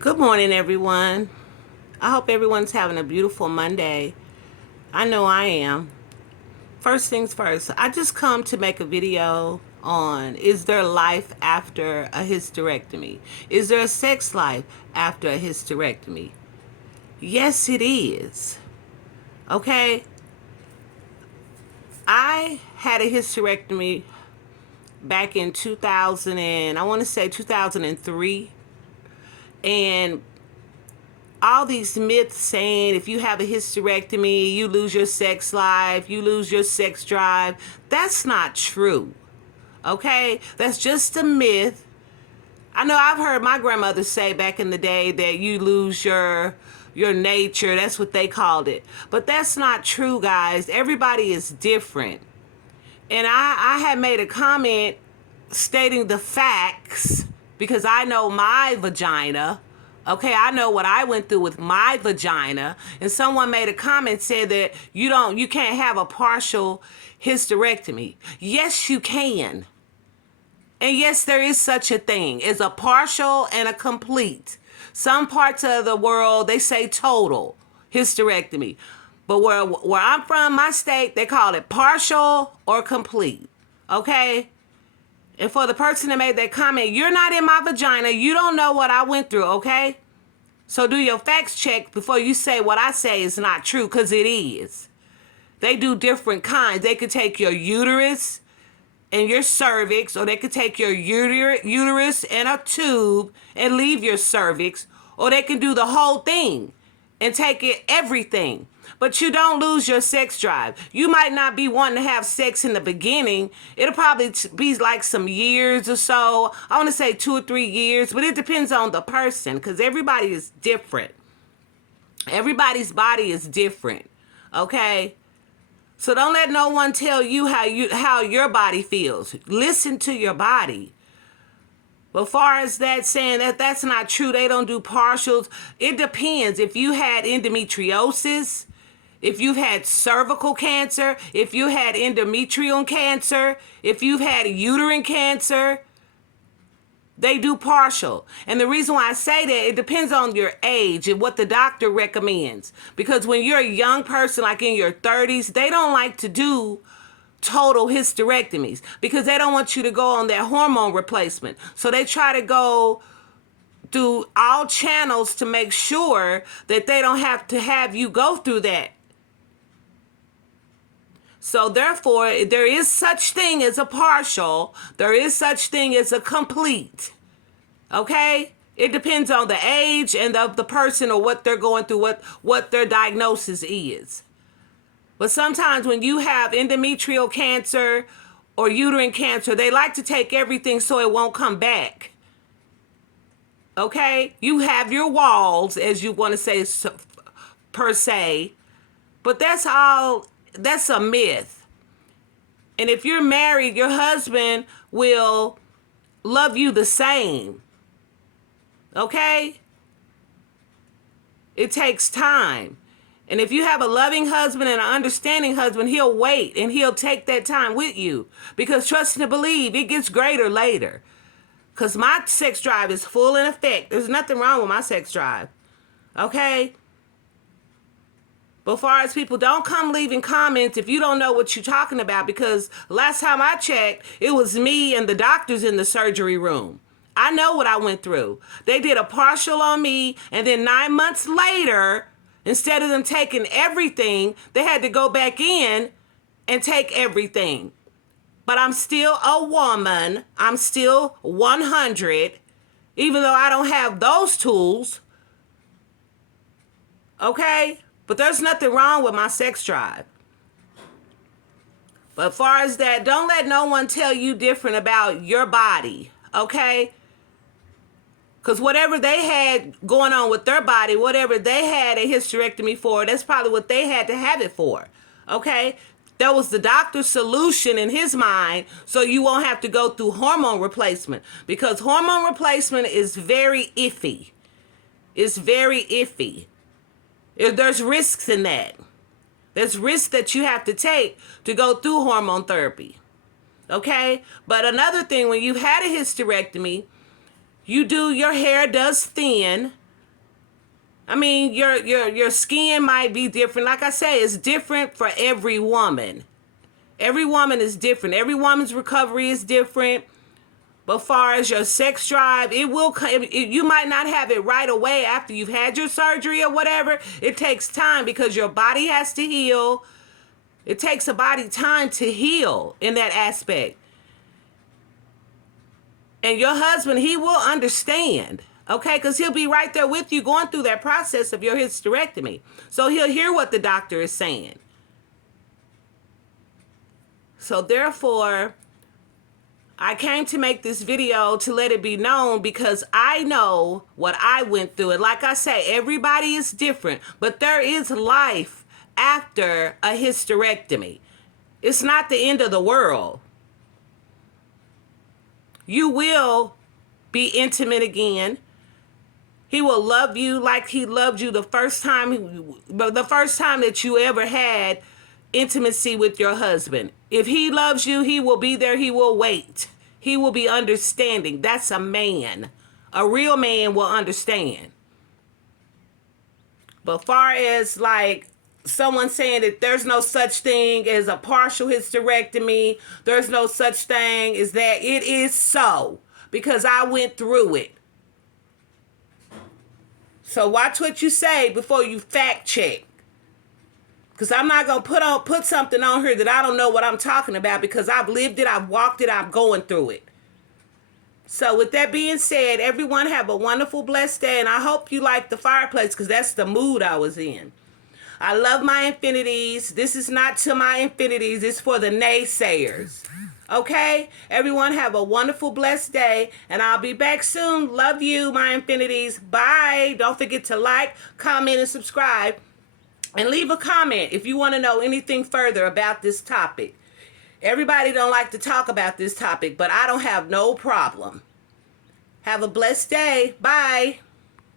Good morning, everyone. I hope everyone's having a beautiful Monday. I know I am. First things first, I just come to make a video on, is there life after a hysterectomy? Is there a sex life after a hysterectomy? Yes, it is. Okay? I had a hysterectomy back in 2000 and I want to say 2003, and all these myths saying if you have a hysterectomy, you lose your sex life, you lose your sex drive. That's not true. Okay? That's just a myth. I know I've heard my grandmother say back in the day that you lose your nature. That's what they called it. But that's not true, guys. Everybody is different. And I had made a comment stating the facts because I know my vagina. Okay, I know what I went through with my vagina. And someone made a comment said that you can't have a partial hysterectomy. Yes, you can. And yes, there is such a thing as a partial and a complete. Some parts of the world, they say total hysterectomy. But where I'm from, my state, they call it partial or complete. Okay? And for the person that made that comment, you're not in my vagina. You don't know what I went through, okay? So do your facts check before you say what I say is not true, because it is. They do different kinds. They could take your uterus and your cervix, or they could take your uterus and a tube and leave your cervix, or they can do the whole thing and take it everything. But you don't lose your sex drive. You might not be wanting to have sex in the beginning. It'll probably be like some years or so. I want to say 2 or 3 years, but it depends on the person because everybody is different. Everybody's body is different. Okay? So don't let no one tell you how your body feels. Listen to your body. But far as that saying that's not true, they don't do partials. It depends. If you had endometriosis, if you've had cervical cancer, if you had endometrial cancer, if you've had uterine cancer, they do partial. And the reason why I say that, it depends on your age and what the doctor recommends. Because when you're a young person, like in your 30s, they don't like to do total hysterectomies because they don't want you to go on that hormone replacement. So they try to go through all channels to make sure that they don't have to have you go through that. So therefore, there is such thing as a partial. There is such thing as a complete. Okay? It depends on the age and of the person or what they're going through, what their diagnosis is. But sometimes when you have endometrial cancer or uterine cancer, they like to take everything so it won't come back. Okay? You have your walls, as you want to say, per se. But that's a myth. And if you're married, your husband will love you the same. Okay? It takes time. And if you have a loving husband and an understanding husband, he'll wait and he'll take that time with you. Because trust and believe, it gets greater later. Because my sex drive is full in effect. There's nothing wrong with my sex drive. Okay? But far as people, don't come leaving comments if you don't know what you're talking about. Because last time I checked, it was me and the doctors in the surgery room. I know what I went through. They did a partial on me, and then 9 months later, instead of them taking everything, they had to go back in and take everything. But I'm still a woman. I'm still 100, even though I don't have those tools. Okay? But there's nothing wrong with my sex drive. But as far as that, don't let no one tell you different about your body. Okay? Because whatever they had going on with their body, whatever they had a hysterectomy for, that's probably what they had to have it for. Okay? That was the doctor's solution in his mind, so you won't have to go through hormone replacement. Because hormone replacement is very iffy. It's very iffy. There's risks in that. There's risks that you have to take to go through hormone therapy. Okay? But another thing, when you've had a hysterectomy, your hair does thin. I mean, your skin might be different. Like I say, it's different for every woman. Every woman is different. Every woman's recovery is different. But far as your sex drive, it will come. You might not have it right away after you've had your surgery or whatever. It takes time because your body has to heal. It takes a body time to heal in that aspect. And your husband, he will understand, okay? Because he'll be right there with you going through that process of your hysterectomy. So he'll hear what the doctor is saying. So therefore, I came to make this video to let it be known because I know what I went through. And like I say, everybody is different, but there is life after a hysterectomy. It's not the end of the world. You will be intimate again. He will love you like he loved you the first time that you ever had intimacy with your husband. If he loves you, he will be there. He will wait. He will be understanding. That's a man. A real man will understand. But far as like someone saying that there's no such thing as a partial hysterectomy, there's no such thing as that, it is so because I went through it. So watch what you say before you fact check. Because I'm not going to put something on here that I don't know what I'm talking about because I've lived it, I've walked it, I'm going through it. So with that being said, everyone have a wonderful, blessed day. And I hope you like the fireplace because that's the mood I was in. I love my infinities. This is not to my infinities. It's for the naysayers. Okay? Everyone have a wonderful, blessed day. And I'll be back soon. Love you, my infinities. Bye. Don't forget to like, comment, and subscribe. And leave a comment if you want to know anything further about this topic. Everybody don't like to talk about this topic, but I don't have no problem. Have a blessed day. Bye.